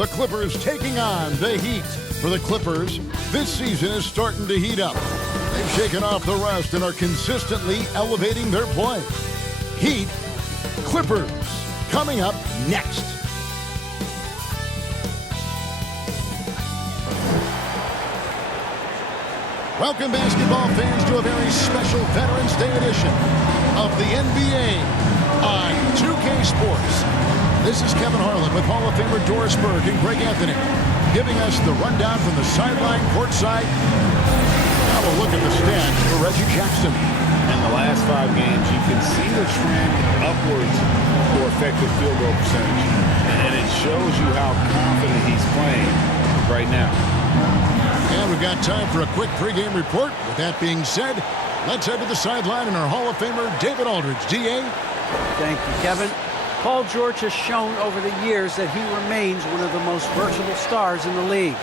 The Clippers taking on the Heat. For the Clippers, this season is starting to heat up. They've shaken off the rust and are consistently elevating their play. Heat, Clippers, coming up next. Welcome, basketball fans, to a very special Veterans Day edition of the NBA on 2K Sports. This is Kevin Harlan with Hall of Famer Doris Burke and Greg Anthony, giving us the rundown from the sideline courtside. Now we'll look at the stats for Reggie Jackson. In the last 5 games, you can see the trend upwards for effective field goal percentage. And it shows you how confident he's playing right now. And we've got time for a quick pregame report. With that being said, let's head to the sideline and our Hall of Famer, David Aldridge. D.A.? Thank you, Kevin. Paul George has shown over the years that he remains one of the most versatile stars in the league.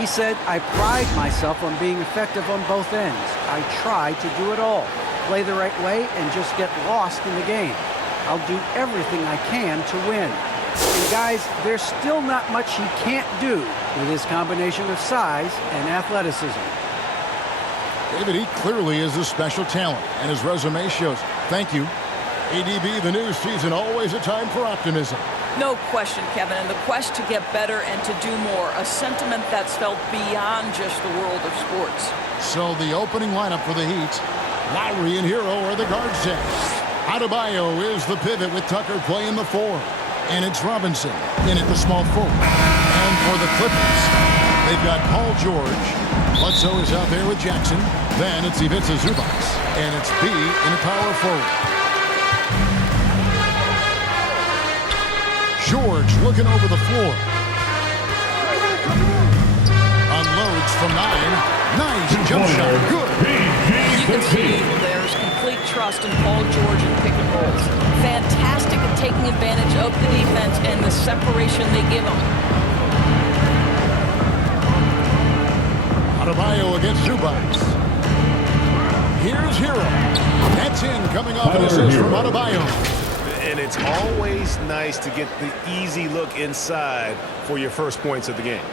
He said, "I pride myself on being effective on both ends. I try to do it all, play the right way, and just get lost in the game. I'll do everything I can to win." And guys, there's still not much he can't do with his combination of size and athleticism. David, he clearly is a special talent, and his resume shows. Thank you. ADB, the new season, always a time for optimism. No question, Kevin, and the quest to get better and to do more, a sentiment that's felt beyond just the world of sports. So the opening lineup for the Heat, Lowry and Hero are the guard set. Adebayo is the pivot with Tucker playing the 4. And it's Robinson in at the small forward. And for the Clippers, they've got Paul George. Bledsoe is out there with Jackson. Then it's Ivica Zubac. And it's B in a power forward. George looking over the floor. Unloads from 9. Nice jump shot. Good. You can see there's complete trust in Paul George and pick and rolls. Fantastic at taking advantage of the defense and the separation they give him. Adebayo against Zubac. Here's Hero. That's in, coming off an assist from Adebayo. And it's always nice to get the easy look inside for your first points of the game.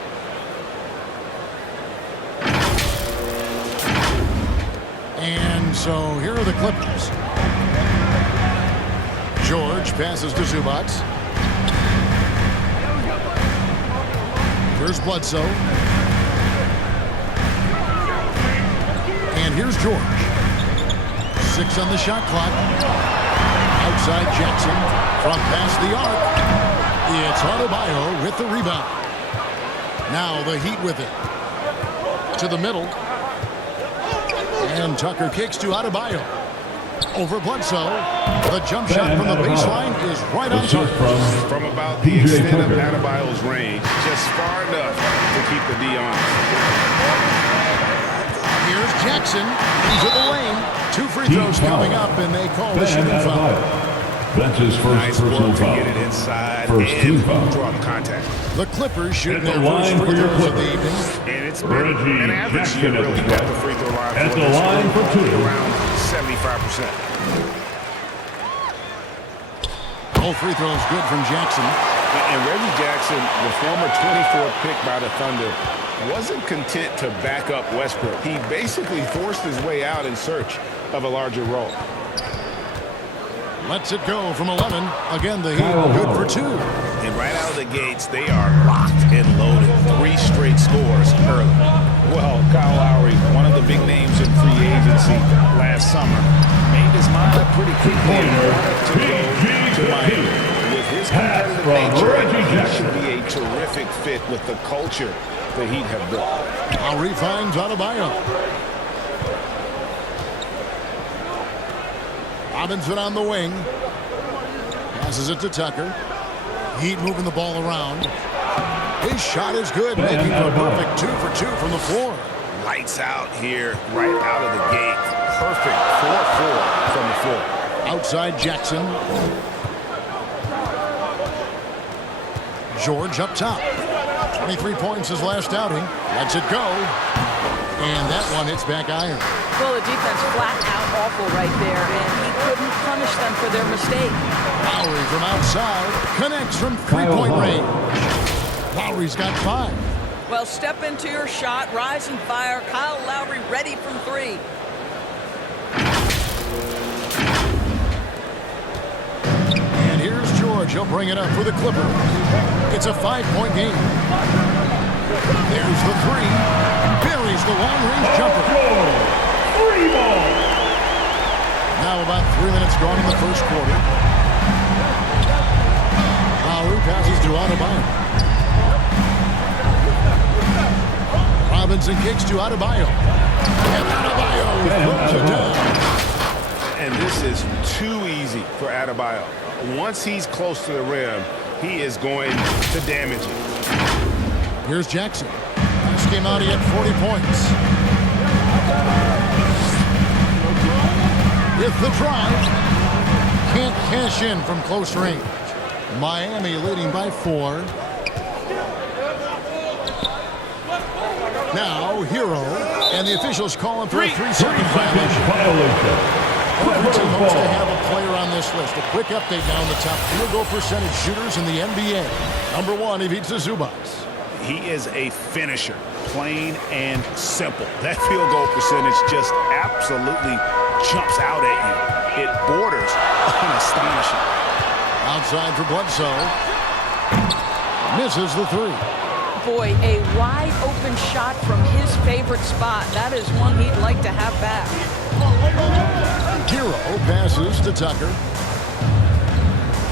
And so here are the Clippers. George passes to Zubac. Here's Bledsoe. And here's George. 6 on the shot clock. Outside Jackson. From past the arc. It's Adebayo with the rebound. Now the Heat with it. To the middle. And Tucker kicks to Adebayo. Over Bledsoe. The jump shot from the baseline is right on target. From about the extent of Adebayo's range, just far enough to keep the D on. Here's Jackson. He's in the lane. 2 free throws coming up, and they call the shooting foul. That's his first personal foul. Get it inside First team foul. Draw the contact. The Clippers shooting At the their first line free for your throws of the Clippers. evening. And it's been Reggie an average Jackson year at really the at the free throw line. At for the this line group, for 2. around 75%. All free throws good from Jackson. And Reggie Jackson, the former 24th pick by the Thunder, wasn't content to back up Westbrook. He basically forced his way out in search of a larger role. Lets it go from 11. Again, the Heat good for 2. And right out of the gates, they are locked and loaded. 3 straight scores early. Well, Kyle Lowry, one of the big names in free agency last summer, made his mind up pretty quickly and wanted to go to Miami. With his competitive nature, he should be a terrific fit with the culture the Heat have built. Lowry finds Adebayo. Robinson on the wing. Passes it to Tucker. Heat moving the ball around. His shot is good, making for a perfect 2 for 2 from the floor. Lights out here, right out of the gate. Perfect 4-4 from the floor. Outside Jackson. George up top. 23 points his last outing. Lets it go. And that one hits back iron. Well, the defense flat out awful right there, and he couldn't punish them for their mistake. Lowry from outside connects from 3-point range. Lowry's got 5. Well, step into your shot, rise and fire. Kyle Lowry ready from 3. And here's George. He'll bring it up for the Clippers. It's a 5-point game. There's the 3. Buries the long-range jumper. Now about 3 minutes gone in the first quarter. Lowry passes to Adebayo. Robinson kicks to Adebayo. And Adebayo throws it down. And this is too easy for Adebayo. Once he's close to the rim, he is going to damage it. Here's Jackson. Last game out, he had 40 points. With the drive. Can't cash in from close range. Miami leading by 4. Now, Hero. And the officials call him for a 3-second violation. Every team hopes to have a player on this list. A quick update now on the top field goal percentage shooters in the NBA. Number 1, Ivica Zubac. He is a finisher, plain and simple. That field goal percentage just absolutely jumps out at you. It borders on astonishing. Outside for Bledsoe. Misses the 3. Boy, a wide open shot from his favorite spot. That is one he'd like to have back. Hero passes to Tucker.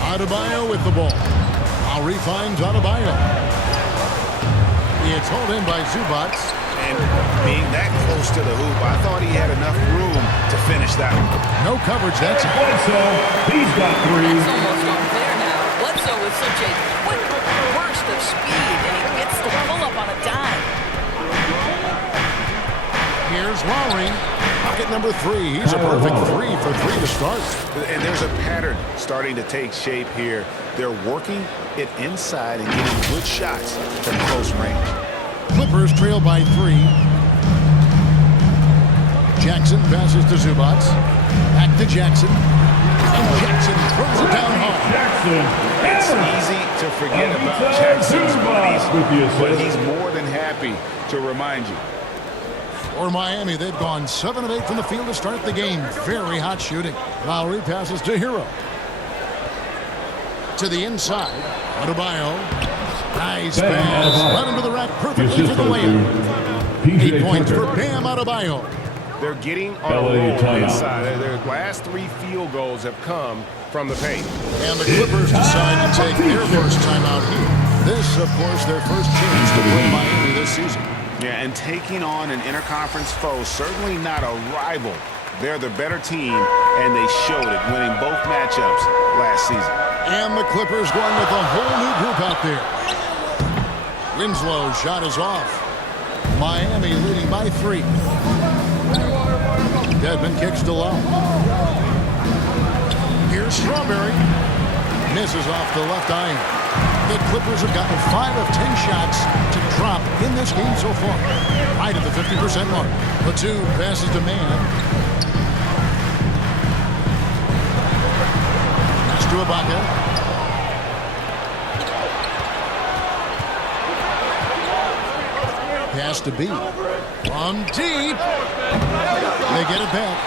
Adebayo with the ball. Lowry finds Adebayo. It's hauled in by Zubac. And being that close to the hoop, I thought he had enough room to finish that one. No coverage, that's it. Bledsoe, he's got 3. That's almost unfair now. Bledsoe with such a quick burst of speed, and he gets the pull-up on a dime. Here's Lowry. Pocket number 3. He's a perfect 3 for 3 to start. And there's a pattern starting to take shape here. They're working it inside and getting good shots from close range. Clippers trail by 3. Jackson passes to Zubac. Back to Jackson. And Jackson throws it down hard. It's easy to forget about Jackson's buddies, but he's more than happy to remind you. For Miami, they've gone 7 of 8 from the field to start the game. Very hot shooting. Lowry passes to Hero. To the inside. Adebayo. Nice pass. Run into the rack perfectly for the layup. 8 points for Bam Adebayo. They're getting on a roll inside. Their last 3 field goals have come from the paint. And the Clippers decide to take their first time out here. This, of course, their first chance to win Miami this season. Yeah, and taking on an interconference foe, certainly not a rival. They're the better team, and they showed it, winning both matchups last season. And the Clippers going with a whole new group out there. Winslow's shot is off. Miami leading by 3. Dedmon kicks to Low. Here's Strawberry. Misses off the left iron. The Clippers have gotten 5 of 10 shots to drop in this game so far. Right at the 50% mark. Batum passes to Man. Pass to Ibaka. Pass to B. From deep. They get it back.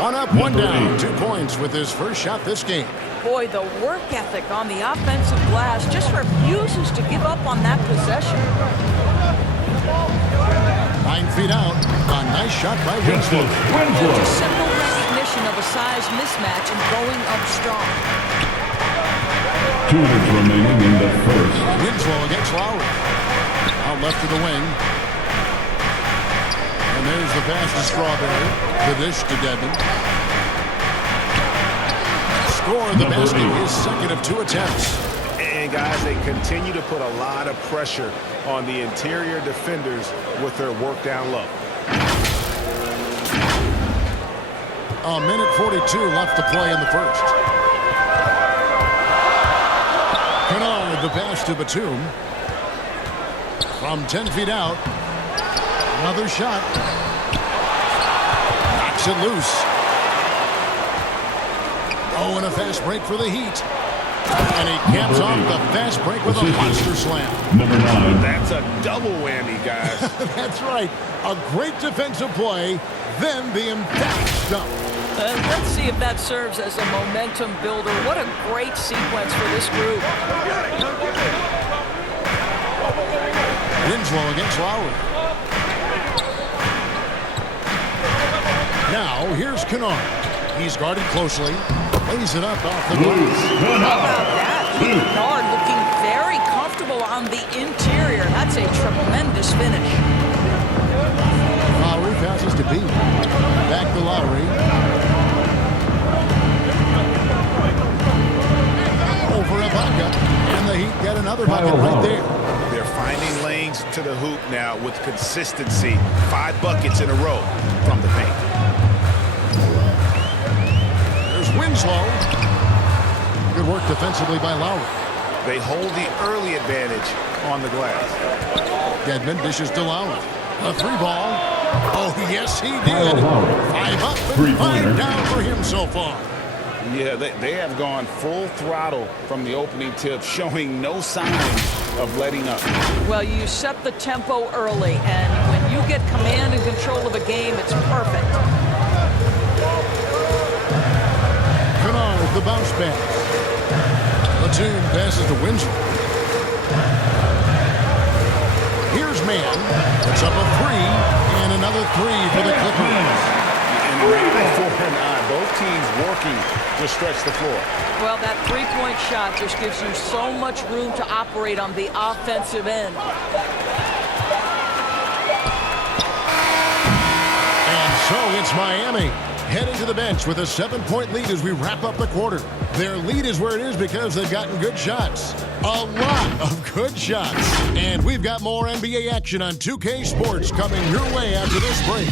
1 up, 1 down. 2 points with his first shot this game. Boy, the work ethic on the offensive glass just refuses to give up on that possession. 9 feet out. A nice shot by Winslow. Just a simple recognition of a size mismatch and going up strong. 2 minutes remaining in the first. Winslow against Lowry. Out left to the wing. And there's the pass to Strawberry. The dish to Dedmon. Scored the basket, his second of 2 attempts. And guys, they continue to put a lot of pressure on the interior defenders with their work down low. A minute 42 left to play in the first. Kennard the pass to Batum. From 10 feet out. Another shot. Knocks it loose. Oh, and a fast break for the Heat. And he caps off the fast break with a monster slam. Number 9. That's a double whammy, guys. That's right. A great defensive play, then the emphatic stump. Let's see if that serves as a momentum builder. What a great sequence for this group. Winslow against Lowry. Now, here's Kennard. He's guarded closely. Lays it up off the glass. How about that? Kennard looking very comfortable on the interior. That's a tremendous finish. Lowry passes to B. Back to Lowry. Over Ibaka. And the Heat get another bucket right there. They're finding lanes to the hoop now with consistency. 5 buckets in a row from the paint. There's Winslow. Good work defensively by Lowry. They hold the early advantage on the glass. Dedmon dishes to Lowry. A 3-ball. Oh, yes, he did. 5 up and 5 down for him so far. Yeah, they have gone full throttle from the opening tip, showing no signs of letting up. Well, you set the tempo early, and when you get command and control of a game, it's perfect. Kennard with the bounce pass. Platoon passes to Winslow. Here's Mann. It's up a 3, and another 3 for the Clippers. And right 4 and 9, both teams working to stretch the floor. Well, that three-point shot just gives you so much room to operate on the offensive end. And so it's Miami heading to the bench with a 7-point lead as we wrap up the quarter. Their lead is where it is because they've gotten good shots. A lot of good shots. And we've got more NBA action on 2K Sports coming your way after this break.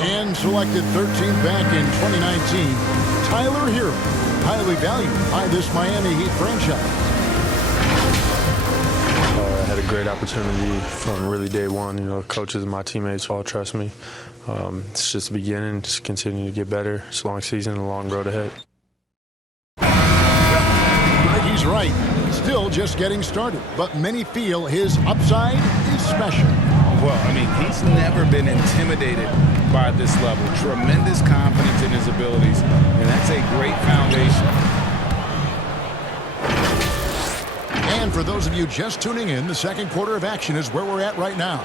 And selected 13th back in 2019, Tyler Hero, highly valued by this Miami Heat franchise. I had a great opportunity from really day one. You know, coaches and my teammates all trust me. It's just the beginning, just continue to get better. It's a long season, a long road ahead. He's right. Still just getting started, but many feel his upside is special. Well, I mean, he's never been intimidated by this level. Tremendous confidence in his abilities, and that's a great foundation. And for those of you just tuning in, the second quarter of action is where we're at right now.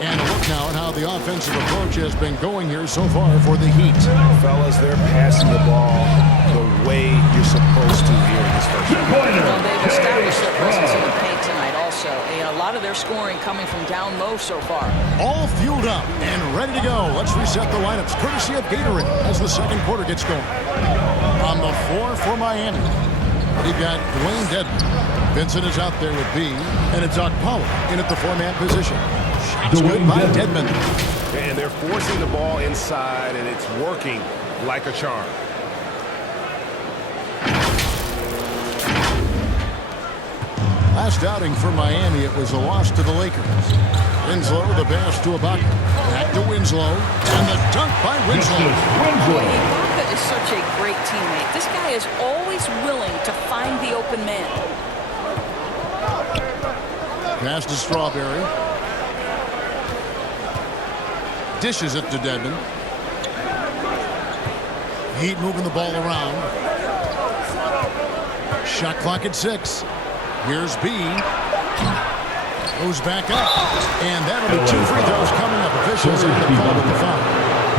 And a look now at how the offensive approach has been going here so far for the Heat. Fellas, they're passing the ball the way you're supposed to here in this first quarter. Well, they've established their presence in the paint tonight also. And a lot of their scoring coming from down low so far. All fueled up and ready to go. Let's reset the lineups courtesy of Gatorade as the second quarter gets going. On the floor for Miami, we've got Dwayne Dedmon. Vincent is out there with B, and it's Okpala in at the 4-man position. Shots good by Dedmon. And they're forcing the ball inside, and it's working like a charm. Last outing for Miami, it was a loss to the Lakers. Winslow, the pass to Ibaka. Back to Winslow, and the dunk by Winslow. Ibaka is such a great teammate. This guy is always willing to find the open man. Pass to Strawberry. Dishes it to Dedmon. Heat moving the ball around. Shot clock at 6. Here's B. Goes back up. And that'll be 2 free throws coming up. Officials on the call with the foul.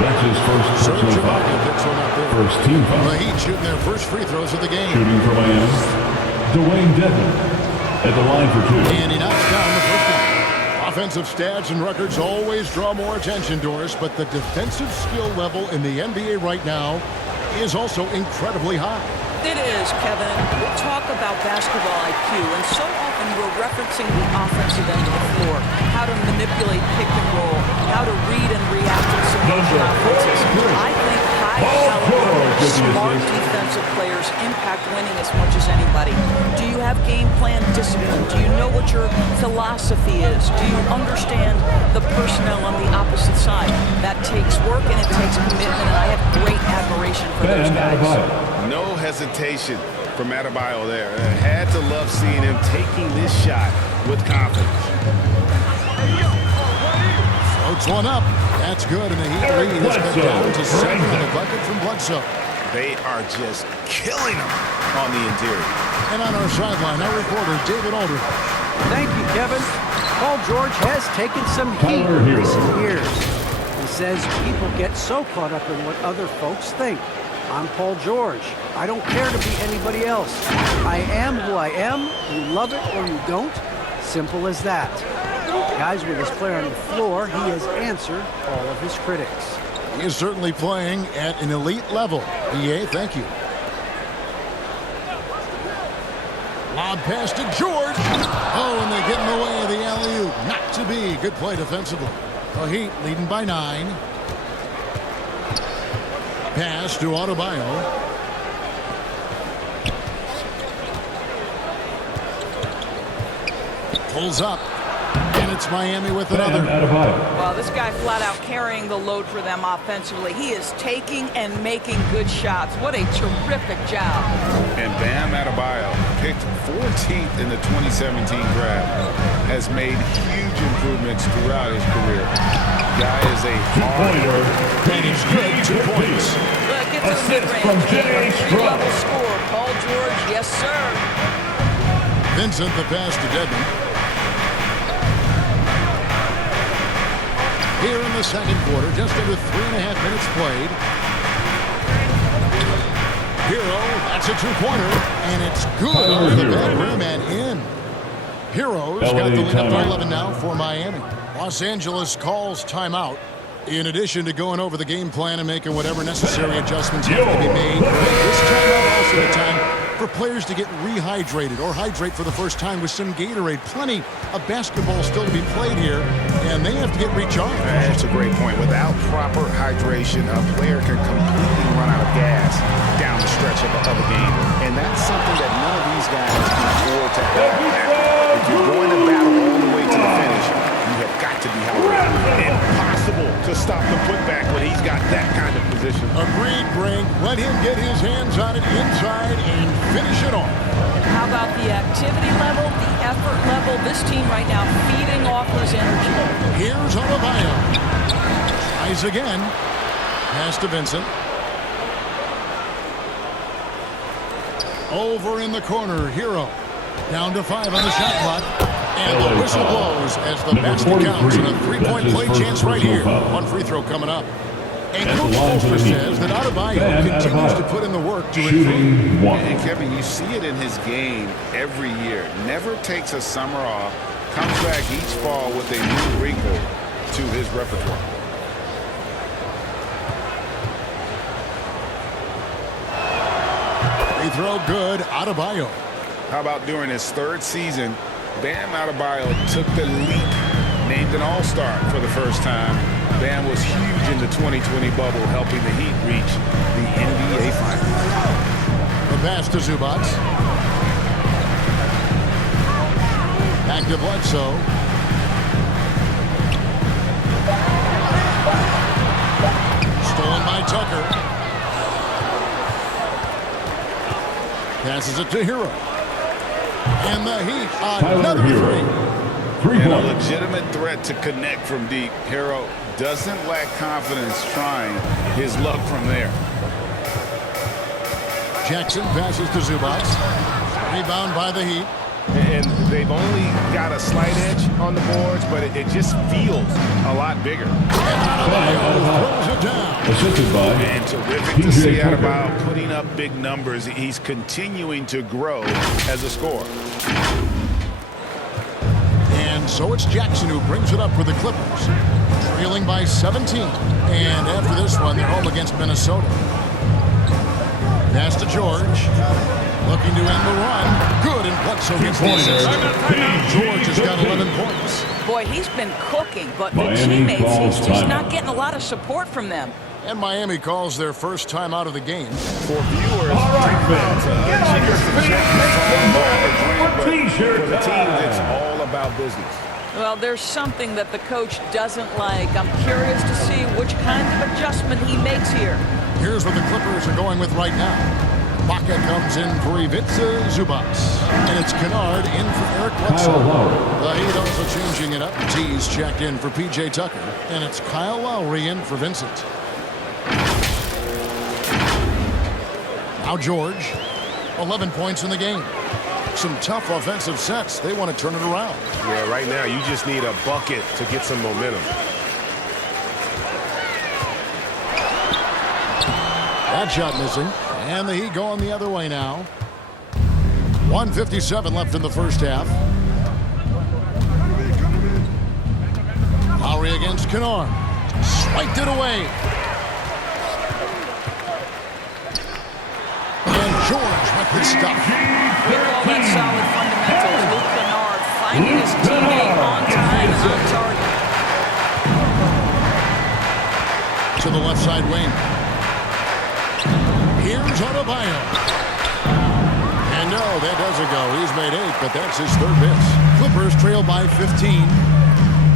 That's his first Serge personal Ibaka foul. picks one up there. First team The foul. Heat shooting their first free throws of the game. Shooting for Miami, Dwayne Dedmon at the line for 2. And he knocks down the first one. Offensive stats and records always draw more attention to us, but the defensive skill level in the NBA right now is also incredibly high. It is, Kevin. We talk about basketball IQ, and so often we're referencing the offensive end of the floor, how to manipulate pick and roll, how to read and react to some motion offenses. I think high-caliber, smart defensive players impact winning as much as anybody. Do you have game plan discipline? Do you know what your philosophy is? Do you understand the personnel on the opposite side? That takes work and it takes commitment, and I have great admiration for those guys. No hesitation from Adebayo there. I had to love seeing him taking this shot with confidence. Floats one up. That's good, and the Heat lead has cut down to 7 on the bucket from Bledsoe. They are just killing him on the interior. And on our sideline, our reporter, David Aldridge. Thank you, Kevin. Paul George has taken some heat in recent years. He says people get so caught up in what other folks think. I'm Paul George. I don't care to be anybody else. I am who I am. You love it or you don't. Simple as that. Guys, with his player on the floor, he has answered all of his critics. He is certainly playing at an elite level. EA, thank you. Lob pass to George. Oh, and they get in the way of the alley-oop. Not to be. Good play defensively. The Heat leading by 9. Pass to Adebayo. Pulls up. And it's Miami with another. Well, this guy flat out carrying the load for them offensively. He is taking and making good shots. What a terrific job. And Bam Adebayo, picked 14th in the 2017 draft, has made huge improvements throughout his career. Guy is a hard worker. And he's good. 2 points. Look, get to the mid-range. Three-level score. Paul George, yes, sir. Vincent, the pass to Dedmon. Here in the second quarter, just under 3.5 minutes played. Hero, that's a two-pointer, and it's good over the back rim and in. Hero's got the lead up to 11 now for Miami. Los Angeles calls timeout. In addition to going over the game plan and making whatever necessary adjustments have to be made, this timeout also the time for players to get rehydrated or hydrate for the first time with some Gatorade. Plenty of basketball still to be played here, and they have to get recharged. That's a great point. Without proper hydration, a player can completely run out of gas down the stretch of a game, and that's something that none of these guys can afford to have. If you're going to battle all the way to the finish, you have got to be hydrated. Impossible to stop the putback when he's got that kind of position. Agreed, Brink. Let him get his hands on it inside and finish it off. How about the activity level, the effort level? This team right now feeding off his energy. Here's Adebayo. Tries again. Pass to Vincent. Over in the corner, Hero. Down to 5 on the shot clock. And the whistle blows as the basket counts. And a three-point play chance right here. One free throw coming up. And Coach Wolfer says that Adebayo continues to put in the work to improve. And Kevin, you see it in his game every year. Never takes a summer off. Comes back each fall with a new wrinkle to his repertoire. Free throw good. Adebayo. How about during his third season, Bam Adebayo took the leap, named an All-Star for the first time. Bam was huge in the 2020 bubble, helping the Heat reach the NBA Finals. The pass to Zubac. Back to Bledsoe. Stolen by Tucker. Passes it to Hero. And the Heat, another three. And a legitimate threat to connect from deep. Hero doesn't lack confidence trying his luck from there. Jackson passes to Zubac. Rebound by the Heat. And they've only got a slight edge on the boards, but it just feels a lot bigger. Throws it down. Assisted by And terrific to see Adebayo putting up big numbers. He's continuing to grow as a scorer. And so it's Jackson who brings it up for the Clippers. Trailing by 17. And after this one, they're home against Minnesota. Pass to George. Looking to end the run. Good, and Bledsoe gets the assist. George has got 11 points. Boy, he's been cooking, but the Miami teammates, calls he's just timeout. not getting a lot of support from them. And Miami calls their first time out of the game. For viewers, All right, fans, get on your feet, make some noise for T-shirt for the team time. that's all about business. Well, there's something that the coach doesn't like. I'm curious to see which kind of adjustment he makes here. Here's what the Clippers are going with right now. Baca comes in for Ivica Zubats. And it's Kennard in for Eric Kyle Bledsoe. Lowry. The Heat also changing it up. T's checked in for P.J. Tucker. And it's Kyle Lowry in for Vincent. Now George. 11 points in the game. Some tough offensive sets. They want to turn it around. Yeah, right now you just need a bucket to get some momentum. That shot missing. And the Heat going the other way now. 1:57 left in the first half. Lowry against Kennard. Swiped it away. And George with the stuff. With all that solid fundamentals, Luke Kennard finding his teammate on time and on target. To the left side wing. Here's Adebayo. And no, that doesn't go. He's made 8, but that's his third miss. Clippers trail by 15.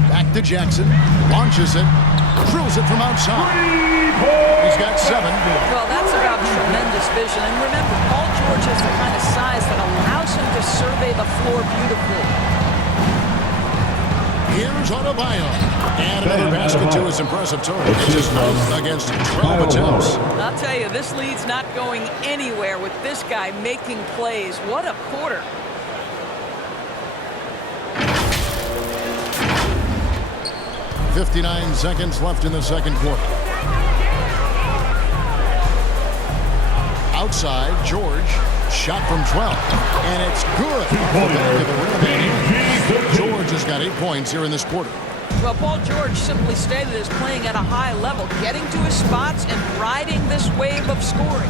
Back to Jackson. Launches it. Drills it from outside. He's got 7. Well, that's about tremendous vision. And remember, Paul George has the kind of size that allows him to survey the floor beautifully. Here's Adebayo. And another basket to his impressive total. It's his 9th against 12 attempts. I'll tell you, this lead's not going anywhere with this guy making plays. What a quarter. .59 seconds left in the second quarter. Outside, George. Shot from 12. And it's good. George has got 8 points here in this quarter. Well, Paul George simply stated as playing at a high level, getting to his spots and riding this wave of scoring.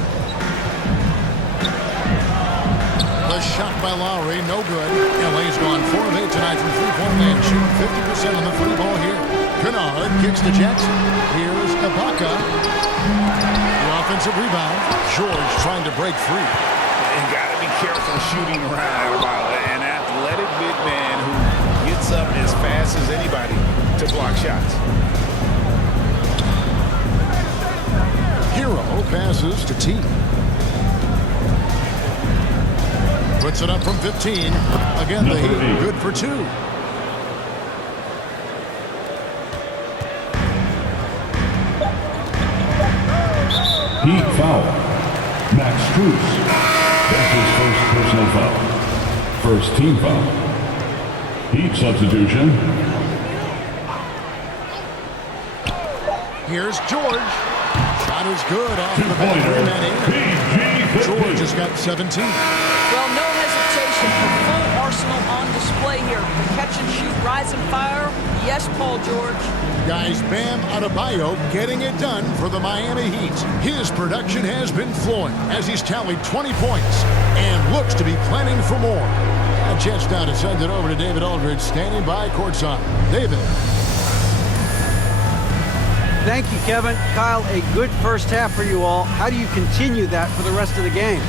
The shot by Lowry, no good. LA's gone 4 of 8 tonight from three-point land, shooting 50% on the three ball here. Kennard kicks to Jackson. Here's Ibaka. The offensive rebound. George trying to break free. You got to be careful shooting around an athletic big man who gets up as fast as anybody to block shots. Hero passes to T. Puts it up from 15. Again, the Heat good for 2. Heat foul. Max Strus. That's his first personal foul. First team foul. Heat substitution. Here's George. Shot is good off the back. Two-pointer. George has got 17. Well, no hesitation. The full arsenal on display here. The catch and shoot, rise and fire. Yes, Paul George. Guys, Bam Adebayo getting it done for the Miami Heat. His production has been flowing as he's tallied 20 points and looks to be planning for more. A chance now to send it over to David Aldridge, standing by courtside. David. Thank you, Kevin. Kyle, a good first half for you all. How do you continue that for the rest of the game?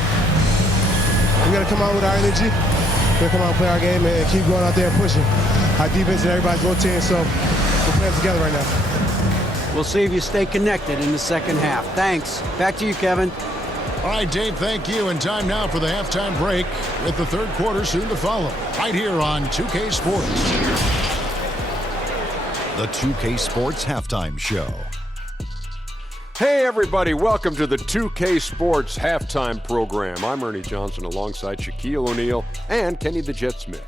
We got to come out with our energy. We got to come out and play our game and keep going out there and pushing. Our defense and everybody's rotating, so we're playing together right now. We'll see if you stay connected in the second half. Thanks. Back to you, Kevin. All right, Dave, thank you. And time now for the halftime break with the third quarter soon to follow. Right here on 2K Sports. The 2K Sports Halftime Show. Hey everybody, welcome to the 2K Sports Halftime Program. I'm Ernie Johnson alongside Shaquille O'Neal and Kenny the Jet Smith.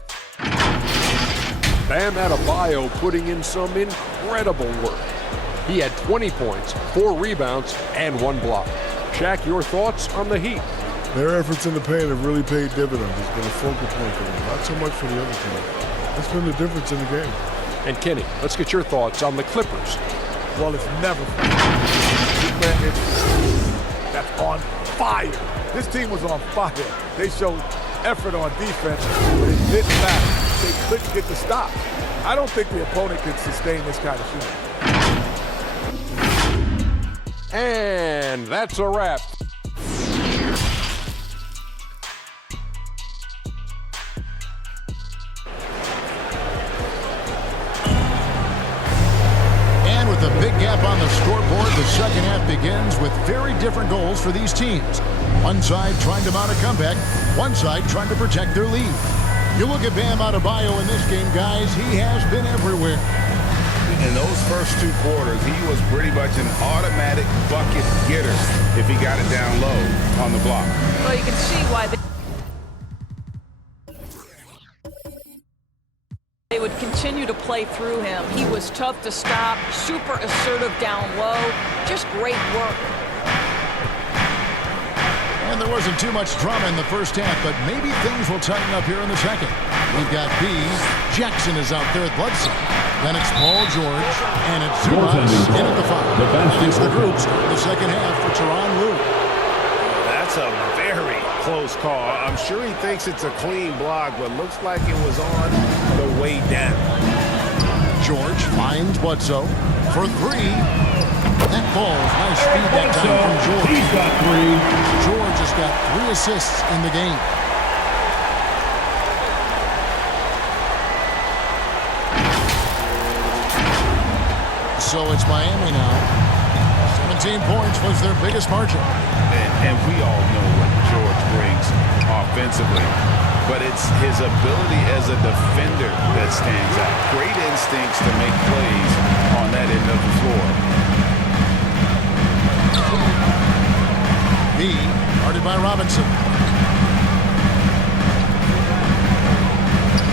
Bam Adebayo putting in some incredible work. He had 20 points, 4 rebounds, and 1 block. Shaq, your thoughts on the Heat? Their efforts in the paint have really paid dividends. It's been a focal point for them, not so much for the other team. That's been the difference in the game. And Kenny, let's get your thoughts on the Clippers. Well, it's never. That's half on fire. This team was on fire. They showed effort on defense, but it didn't matter. They couldn't get the stop. I don't think the opponent can sustain this kind of shooting. And that's a wrap. And with a big gap on the scoreboard, the second half begins with very different goals for these teams. One side trying to mount a comeback, one side trying to protect their lead. You look at Bam Adebayo in this game, guys, he has been everywhere. In those first 2 quarters, he was pretty much an automatic bucket getter if he got it down low on the block. Well, you can see why they would continue to play through him. He was tough to stop, super assertive down low, just great work. And there wasn't too much drama in the first half, but maybe things will tighten up here in the second. We've got B. Jackson is out there at Bledsoe. Then it's Paul George, and it's Zubac in at the foul. It's the group starting the second half for Tyronn Lue. That's a very close call. I'm sure he thinks it's a clean block, but looks like it was on the way down. George finds Bledsoe for 3. That ball's nice speed that time from George. He's got 3. George has got 3 assists in the game. So it's Miami now. 17 points was their biggest margin. And we all know what George brings offensively, but it's his ability as a defender that stands out. Great instincts to make plays on that end of the floor. B, guarded by Robinson.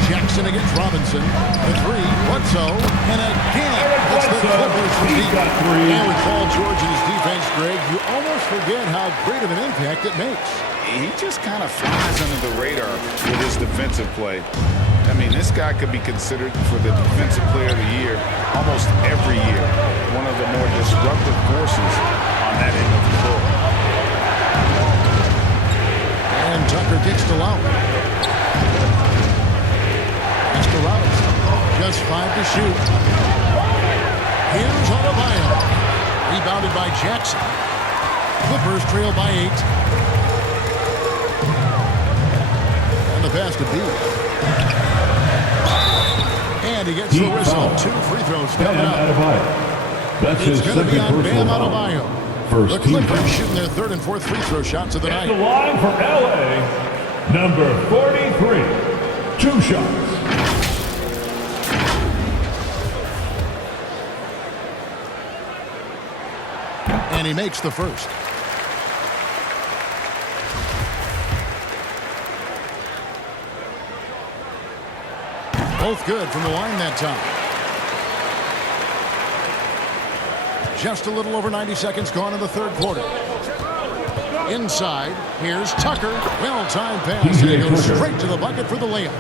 Jackson against Robinson. The 3, Bledsoe, and again, it's the Clippers from deep. And with Paul George and his defense, Greg, you almost forget how great of an impact it makes. He just kind of flies under the radar with his defensive play. I mean, this guy could be considered for the Defensive Player of the Year almost every year. One of the more disruptive forces on that end of the floor. And Tucker kicks to Lowry. Pass to Robinson. Just 5 to shoot. Here's Adebayo. Rebounded by Jackson. Clippers trail by 8. And the pass to B. And he gets the whistle. 2 free throws coming up. That's his it's going to be on Bam Adebayo. First the Clippers shooting their 3rd and 4th free throw shots of the night. The line for LA, number 43. 2 shots. And he makes the first. Both good from the line that time. Just a little over 90 seconds gone in the 3rd quarter. Inside, here's Tucker. Well-timed pass, and he goes straight to the bucket for the layup.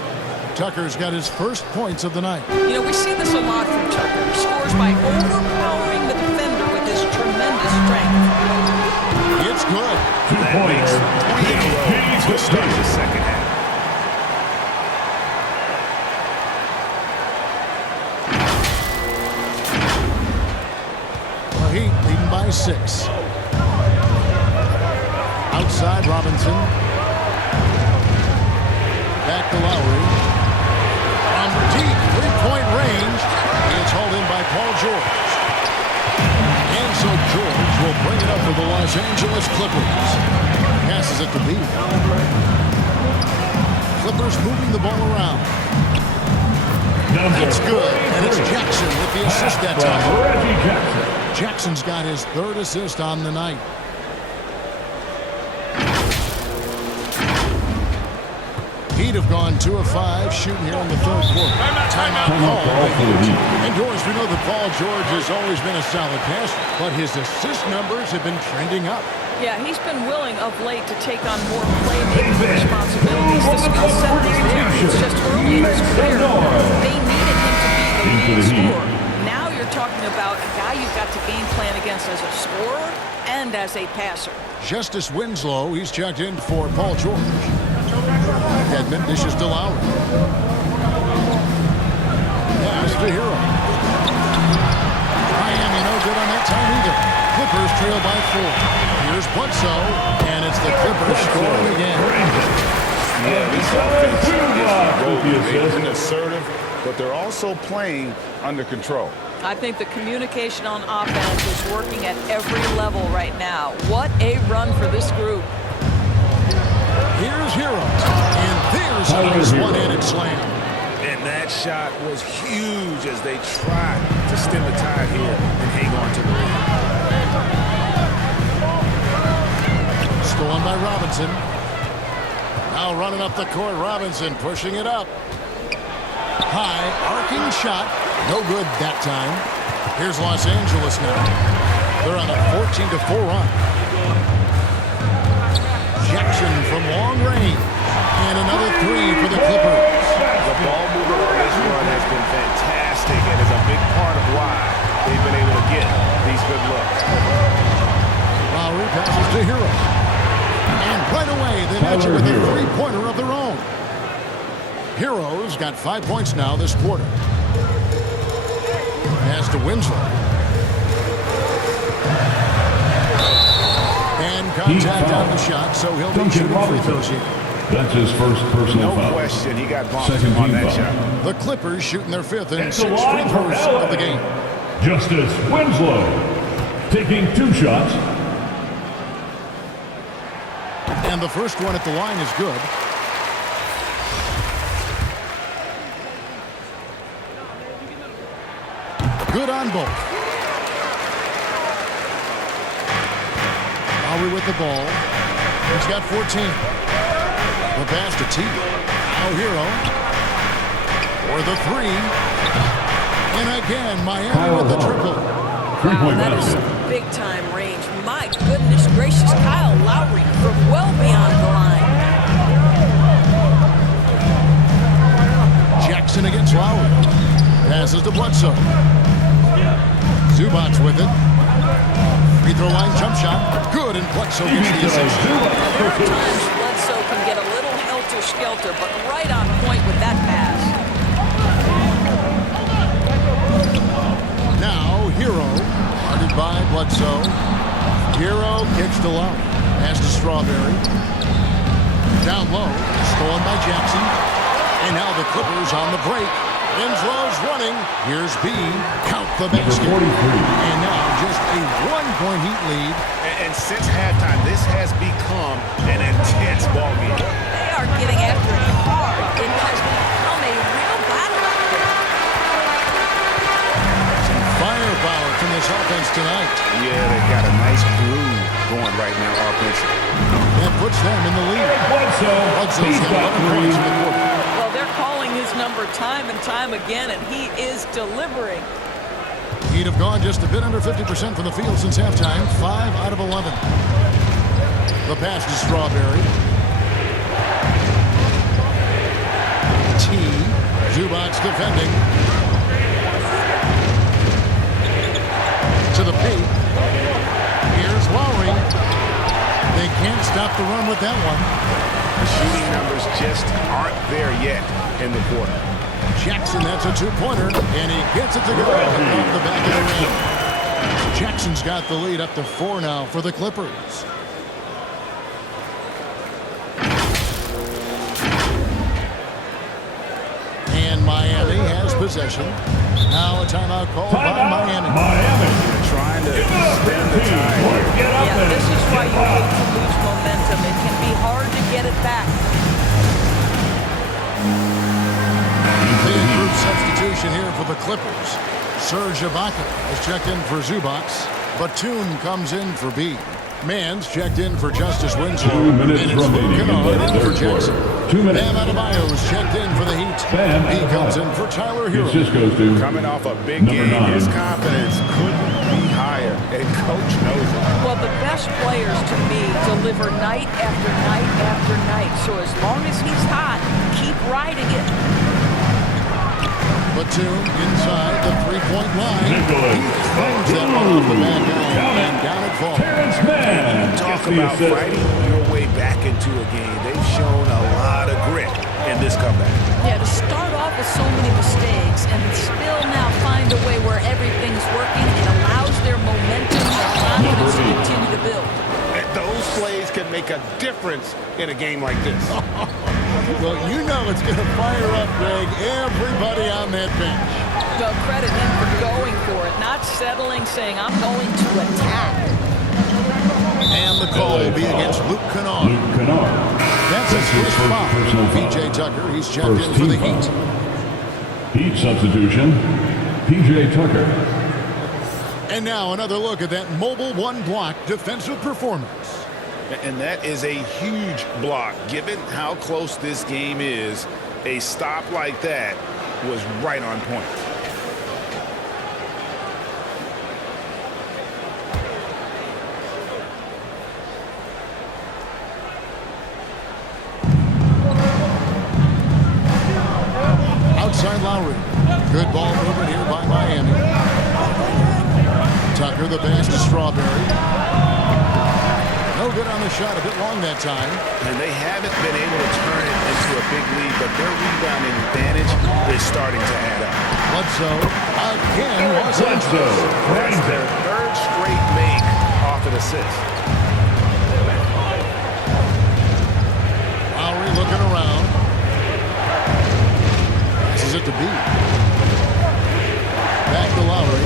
Tucker's got his first points of the night. You know, we see this a lot from Tucker. He scores by overpowering the defender with his tremendous strength. It's good. 2 points. 3 in a row to start the second half. Heat leading by 6. Outside Robinson. Back to Lowry. From deep 3-point range. It's hauled in by Paul George. And so George will bring it up for the Los Angeles Clippers. Passes it to B. Clippers moving the ball around. It's good, and it's Jackson with the assist that time. Reggie Jackson. Jackson's got his 3rd assist on the night. Heat have gone 2 of 5 shooting here in the 3rd quarter. Timeout call. And Doris, we know that Paul George has always been a solid passer, but his assist numbers have been trending up. Yeah, he's been willing of late to take on more playmaking responsibilities. The skill set was there. It's just early in his career. They needed him to be the lead scorer. Now you're talking about a guy you've got to game plan against as a scorer and as a passer. Justice Winslow, he's checked in for Paul George. Edmund dishes to Lowry. Pass to Hero. Miami no good on that time either. Clippers trail by 4. Here's Bledsoe, and it's the Clippers scoring again. Yeah, this offense is they've been assertive, but they're also playing under control. I think the communication on offense is working at every level right now. What a run for this group. Here's Hero, and there's a nice one-handed slam. And that shot was huge as they tried to stem the tide here and hang on to the lead. Stolen by Robinson. Now running up the court, Robinson pushing it up. High, arcing shot. No good that time. Here's Los Angeles now. They're on a 14-4 run. Jackson from long range. And another 3 for the Clippers. The ball movement on this run has been fantastic and is a big part of why they've been able to get these good looks. Lowry passes to Hero. And right away, they match it with a three-pointer of their own. Hero's got 5 points now this quarter. Pass to Winslow. And contact on the shot, so he'll be shooting free throws here. That's his first personal foul. No question, he got bumped Second on team that foul. shot. The Clippers shooting their 5th and 6th free throws of the game. Justice Winslow taking 2 shots. And the first one at the line is good. Good on both. Lowry with the ball. He's got 14. The pass to T. Now Hero. For the 3. And again, Miami with the triple. Wow, that is some big-time range. My goodness gracious, Kyle Lowry from well beyond the line. Jackson against Lowry. Passes to Bledsoe. Zubac with it. Free throw line jump shot. Good, and Bledsoe gets the assist. There are times Bledsoe can get a little helter-skelter, but right on point with that pass. Now Hero, guarded by Bledsoe. Hero kicks to Lowry. Pass to Strawberry. Down low, stolen by Jackson. And now the Clippers on the break. Winslow's running. Here's B. Count the basket. And now just a 1-point Heat lead. And since halftime, this has become an intense ball game. They are getting after it hard. It has become a real battle out there. Some firepower from this offense tonight. Yeah, they got a nice groove going right now offensively. That puts them in the lead. Bledsoe's got 11 points in the quarter. Well, they're calling his number time and time again, and he is delivering. Heat have gone just a bit under 50% from the field since halftime. 5 out of 11. The pass to Strawberry. T. Zubac defending. To the paint. Here's Lowry. They can't stop the run with that one. The shooting numbers just aren't there yet in the quarter. Jackson, that's a 2-pointer, and he gets it to go off the back of the rim. Jackson's got the lead up to 4 now for the Clippers. And Miami has possession. Now a timeout called by Miami. Trying to stem the tide. Yeah, this is why you hate to lose momentum. It can be hard to get it back. The improved substitution here for the Clippers. Serge Ibaka has checked in for Zubac. Batum comes in for B. Mans checked in for Justice Winslow. 2 minutes and it's remaining Luke Kennard in for Jackson. 2 minutes. Bam Adebayo's checked in for the Heat. He comes in for Tyler Hero. Coming off a big game, his confidence couldn't be higher, and Coach knows it. Well, the best players to me deliver night after night after night. So as long as he's hot, keep riding it. Batum inside the three-point line. He throws that one off the back iron and down it falls. Terrence Mann. Talk about fighting your way back into a game. They've shown a lot of grit in this comeback. Yeah, to start off with so many mistakes and still now find a way where everything's working, it allows their momentum and confidence to continue to build. And those plays can make a difference in a game like this. Well, you know it's going to fire up, Greg, everybody on that bench. Well, credit him for going for it, not settling, saying, I'm going to attack. And the call will be against Luke Kennard. Luke Kennard. That's his first foul. P.J. Tucker, he's checked in for the Heat. Heat substitution, P.J. Tucker. And now another look at that mobile one-block defensive performance. And that is a huge block. Given how close this game is, a stop like that was right on point. Outside Lowry. Good ball movement here by Miami. Tucker, the pass to Strawberry. No good on the shot, a bit long that time. And they haven't been able to turn it into a big lead, but their rebounding advantage is starting to add up. Bledsoe again. Los Angeles. That's their third straight make off an assist. Lowry looking around. Passes it to B. Back to Lowry.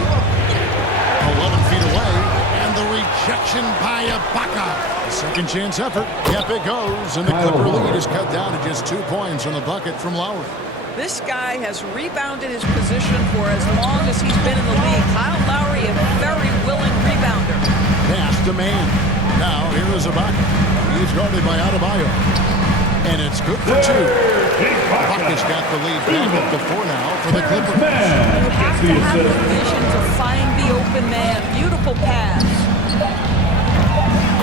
11 feet away. And the rejection by Ibaka. Second chance effort. Yep, it goes. And the Clipper lead is cut down to just 2 points on the bucket from Lowry. This guy has rebounded his position for as long as he's been in the league. Kyle Lowry, a very willing rebounder. Pass to Mann. Now, here is Ibaka. He's guarded by Adebayo. And it's good for two. Ibaka's got the lead back up to 4 now for the Clippers. You have to have the vision to find the open man. Beautiful pass.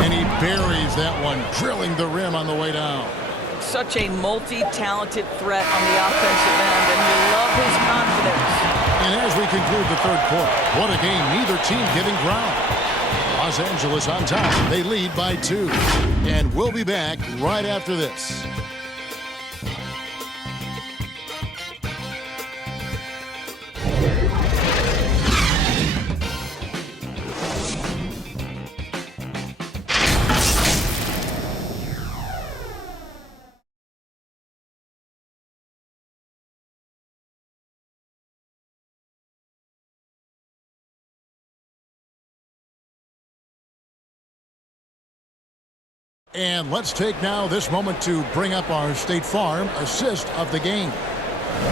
And he buries that one, drilling the rim on the way down. Such a multi-talented threat on the offensive end, and you love his confidence. And as we conclude the third quarter, what a game, neither team getting ground. Los Angeles on top, they lead by 2. And we'll be back right after this. And let's take now this moment to bring up our State Farm assist of the game.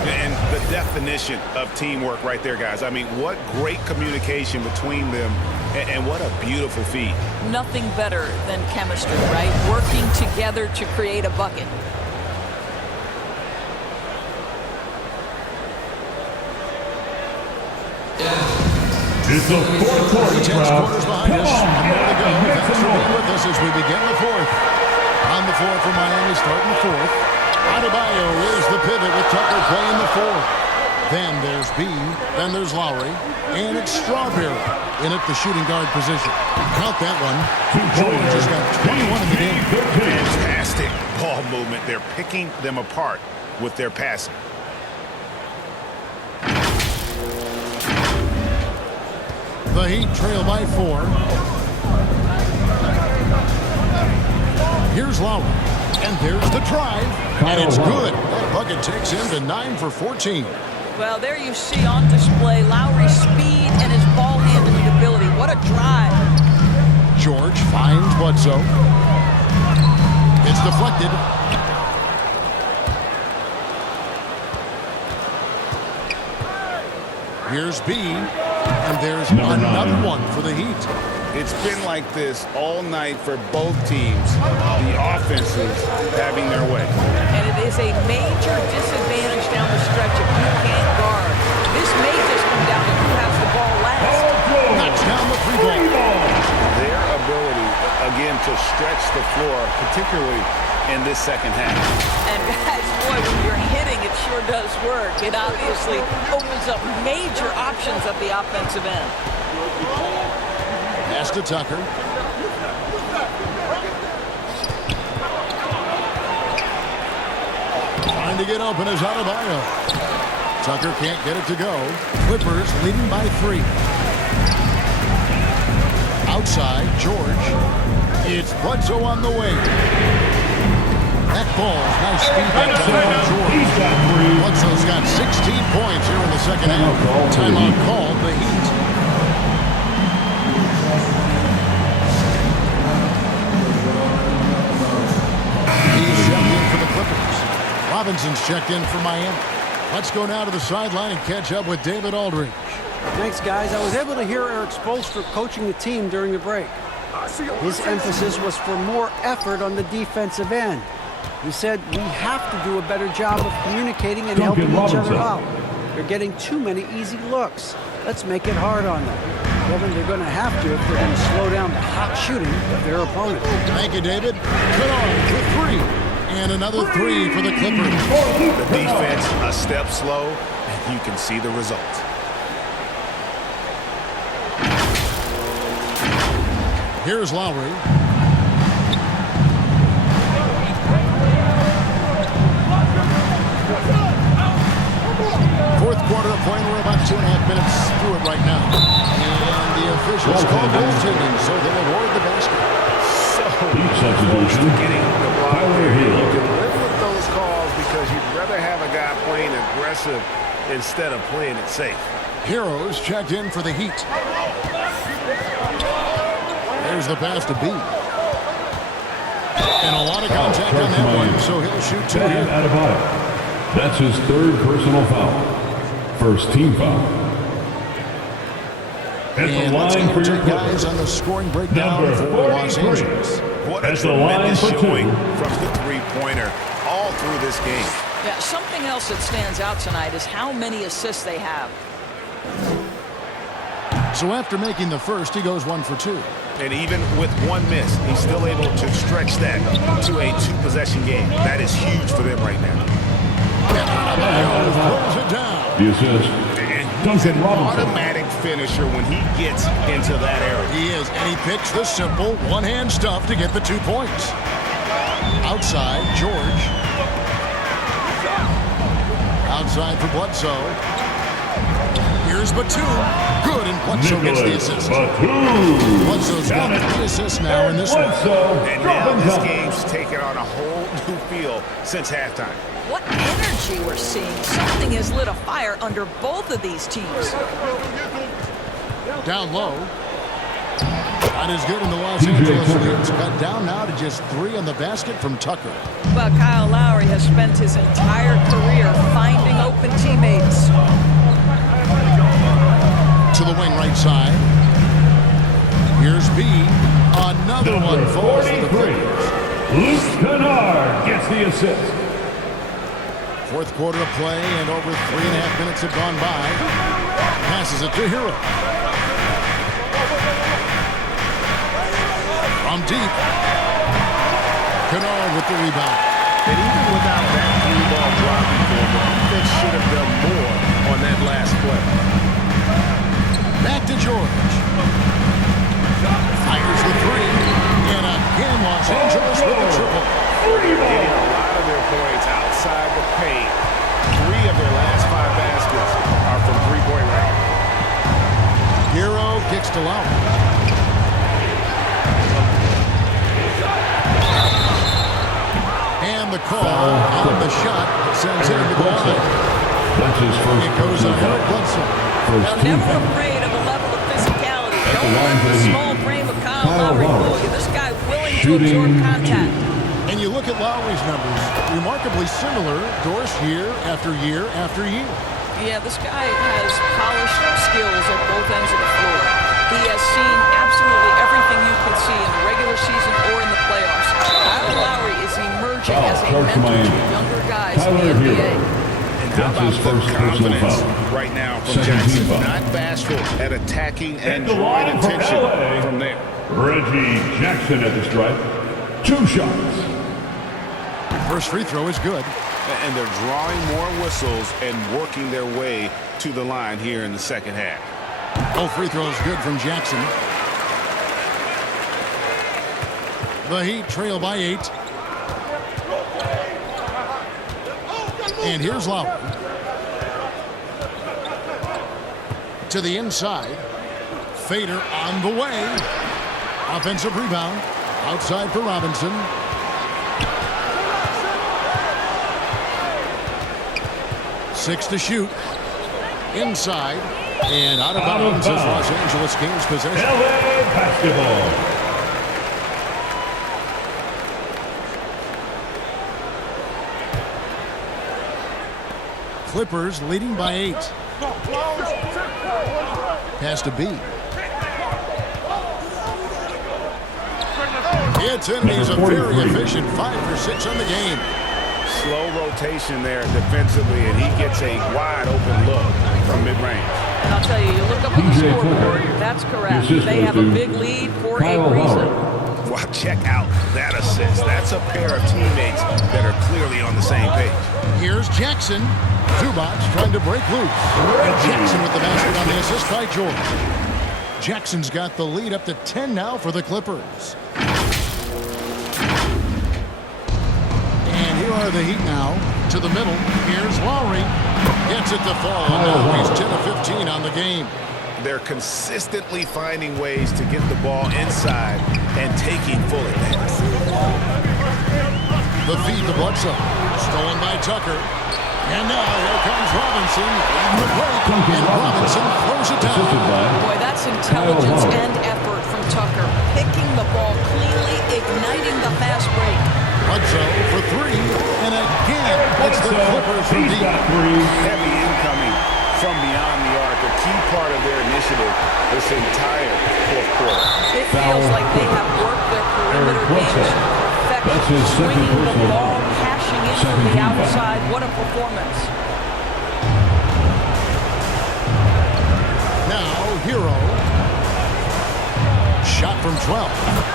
And the definition of teamwork right there, guys. I mean, what great communication between them, and what a beautiful feat. Nothing better than chemistry, right? Working together to create a bucket. It's a fourth-quarter crowd. Behind us. More to go. Thanks for being with us as we begin the fourth. On the floor for Miami, starting the fourth. Adebayo is the pivot with Tucker playing the 4. Then there's B. Then there's Lowry. And it's Strawberry in at the shooting guard position. Count that one. George has got 21 in the game. Fantastic ball movement. They're picking them apart with their passing. The Heat trail by 4. Here's Lowry. And there's the drive. And it's good. That bucket takes him to 9 for 14. Well, there you see on display Lowry's speed and his ball handling ability. What a drive. George finds Bledsoe. It's deflected. Here's B. And there's another one for the Heat. It's been like this all night for both teams. The offenses having their way. And it is a major disadvantage down the stretch if you can't guard. This may just come down to who has the ball last. Knocks down the 3 ball. Their ability, again, to stretch the floor, particularly in this second half. And guys, boy, when you're hitting, it sure does work. It obviously opens up major options at the offensive end. Pass to Tucker. Trying to get open is Adebayo. Tucker can't get it to go. Clippers leading by 3. Outside, George. It's Bledsoe on the wing. That ball's nice speed back down on George. Bledsoe's got 16 points here in the second half. Timeout called the Heat. He's checked in for the Clippers. Robinson's checked in for Miami. Let's go now to the sideline and catch up with David Aldridge. Thanks, guys. I was able to hear Eric Spoelstra coaching the team during the break. His emphasis was for more effort on the defensive end. He said we have to do a better job of communicating and helping each other out. They're getting too many easy looks. Let's make it hard on them. Kevin, they're going to have to if they're going to slow down the hot shooting of their opponent. Thank you, David. Kennard for 3. And another 3 for the Clippers. The defense a step slow, and you can see the result. Here's Lowry. Fourth quarter of play. We're about 2.5 minutes through it right now. And the officials call goaltending, so they'll award the basket. Substitution. Getting the block Tyler there. Hero. You can live with those calls because you'd rather have a guy playing aggressive instead of playing it safe. Heroes checked in for the Heat. There's the pass to B. And a lot of contact on that one, so he'll shoot 2 here. Adebayo. That's his 3rd personal foul. First team foul. At And the let's line go for your to guys on the scoring breakdown Number for Los 43. Angeles. What a At the line tremendous for 2. showing from the three-pointer all through this game. Yeah, something else that stands out tonight is how many assists they have. So after making the first, he goes 1 for 2. And even with 1 miss, he's still able to stretch that to a 2-possession game. That is huge for them right now. And Adebayo throws it down. The assist. He's an Duncan Robinson. automatic finisher when he gets into that area. He is, and he picks the simple one-hand stuff to get the 2 points. Outside, George. Outside for Bledsoe. Here's Batum. Good, and Bledsoe gets the assist. Bledsoe's got 3 assists now in this one. And now this game's taken on a whole new feel since halftime. What energy we're seeing. Something has lit a fire under both of these teams. Down low. Not as good in the Los Angeles Leafs. Cut down now to just 3 on the basket from Tucker. But Kyle Lowry has spent his entire career finding open teammates. To the wing right side. Here's B. Another one falls for the Clippers. Luke Kennard gets the assist. Fourth quarter of play, and over 3.5 minutes have gone by. Passes it to Hero. From deep. Kennard with the rebound. And even without that 3-ball drop before, the defense should have done more on that last play. Back to George. Fires the 3. And again, Los Angeles with the triple. Getting a lot of their points outside the paint. 3 of their last 5 baskets are from 3-point range. Hero kicks to Lowry. And the call on the shot sends him to the line. That's his first. It goes ahead of Bledsoe. First team Never foul. afraid of a level of physicality. At the Don't line let for the the Heat. small frame of Kyle Kyle Lowry Lowry. fool you. This guy willing to Shooting absorb contact. And you look at Lowry's numbers, remarkably similar, Doris, year after year after year. Yeah, this guy has polished skills at both ends of the floor. He has seen absolutely everything you could see in the regular season or in the playoffs. Kyle Lowry is emerging as a mentor to younger guys in the NBA. And how about the confidence right now from Jackson? Not bashful at attacking and drawing attention from there. Reggie Jackson at the stripe. 2 shots. First free throw is good. And they're drawing more whistles and working their way to the line here in the second half. Both free throws good from Jackson. The Heat trail by 8. And here's Lowry. To the inside. Fader on the way. Offensive rebound. Outside for Robinson. Six to shoot. Inside. And out of bounds is Los Angeles gains possession. LA basketball. Clippers leading by 8. Pass to B. It's in. He's a very efficient 5 for 6 on the game. Slow rotation there defensively, and he gets a wide open look from mid-range. And I'll tell you, you look up at the scoreboard, that's correct. They have a big lead for a reason. Wow, check out that assist. That's a pair of teammates that are clearly on the same page. Here's Jackson. Zubac trying to break loose. And Jackson with the basket on the assist by George. Jackson's got the lead up to 10 now for the Clippers. And here are the Heat now. To the middle. Here's Lowry. Gets it to fall. And now he's 10 of 15 on the game. They're consistently finding ways to get the ball inside and taking full advantage. The feed to Bledsoe. Stolen by Tucker. And now here comes Robinson on the break. And Robinson throws it down. Boy, that's intelligence and effort from Tucker. Picking the ball cleanly, igniting the fast break. Bledsoe for 3. And again, that's the Clippers from deep. Heavy incoming from beyond the arc. A key part of their initiative this entire fourth quarter. It feels like they have worked their perimeter game to perfection. Swinging the ball, cashing in from the outside. What a performance. Now, Hero. Shot from 12.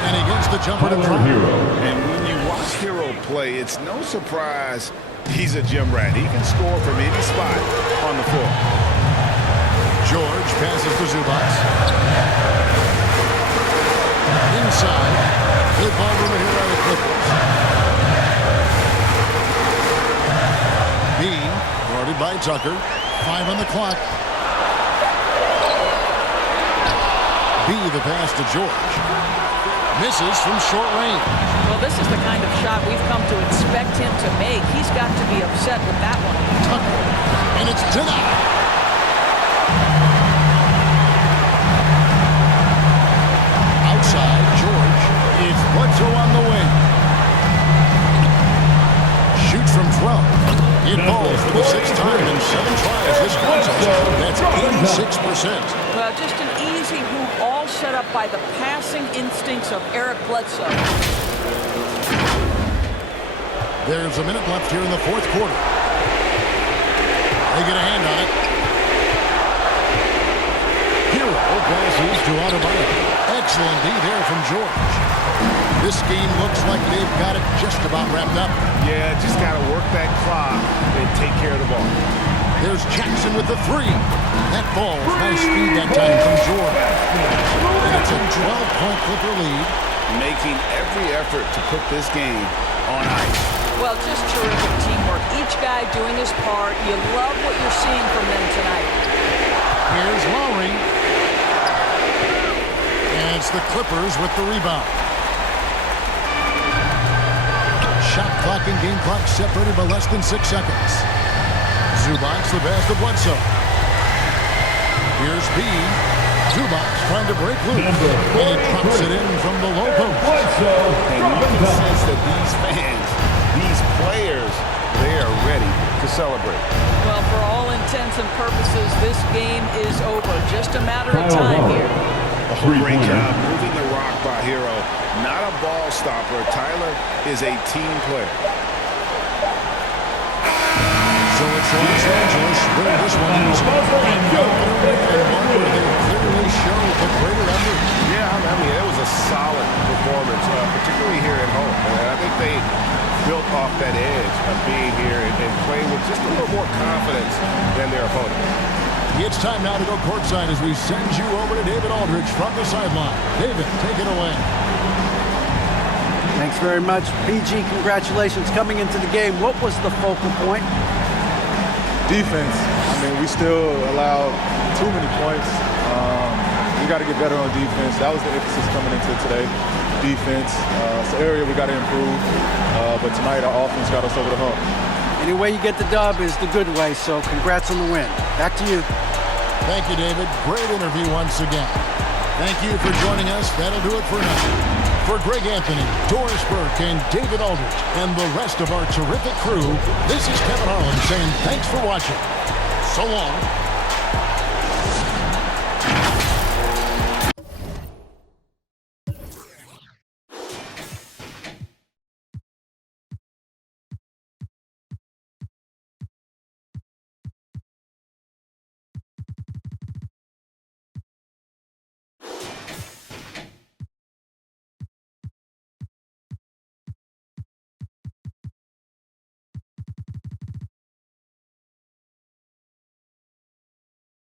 And he gets the jumper to drop. And when you watch Hero play, it's no surprise he's a gym rat. He can score from any spot on the floor. George passes to Zubac. Inside. Good ball movement here by the Clippers. B, guarded by Tucker. 5 on the clock. B, the pass to George. Misses from short range. Well, this is the kind of shot we've come to expect him to make. He's got to be upset with that one. Tucker. And it's denied. Outside, George. It's Bledsoe on the wing. Shoots from 12. It falls for the 6th time in 7 tries this contest. That's 86%. Well, just an easy hoop, all set up by the passing instincts of Eric Bledsoe. There's a minute left here in the fourth quarter. They get a hand on it. Hero passes to Adebayo. Excellent D there from George. This game looks like they've got it just about wrapped up. Yeah, just got to work that clock and take care of the ball. There's Jackson with the 3. That falls. Nice speed that time from George. And it's a 12-point Clipper lead. Making every effort to put this game on ice. Well, just terrific teamwork. Each guy doing his part. You love what you're seeing from them tonight. Here's Lowry. And it's the Clippers with the rebound. Shot clock and game clock separated by less than 6 seconds. Zubac the pass to Bledsoe. Here's B. Zubac trying to break loose. And he drops it in from the low post. And you can sense that these fans, these players, they are ready to celebrate. Well, for all intents and purposes, this game is over. Just a matter of time here. Great job moving the rock by Hero. Not a ball stopper. Tyler is a team player. So it's Los Angeles where this one is. And one where they clearly show the greater effort. Yeah, I mean, it was a solid performance, particularly here at home. I think they built off that edge of being here and playing with just a little more confidence than their opponent. It's time now to go courtside as we send you over to David Aldridge from the sideline. David, take it away. Thanks very much. PG, congratulations coming into the game. What was the focal point? Defense. I mean, we still allowed too many points. We got to get better on defense. That was the emphasis coming into today. Defense. It's an area we got to improve. But tonight our offense got us over the hump. Any way you get the dub is the good way, so congrats on the win. Back to you. Thank you, David. Great interview once again. Thank you for joining us. That'll do it for now. For Greg Anthony, Doris Burke, and David Aldridge, and the rest of our terrific crew, this is Kevin Harlan saying thanks for watching. So long.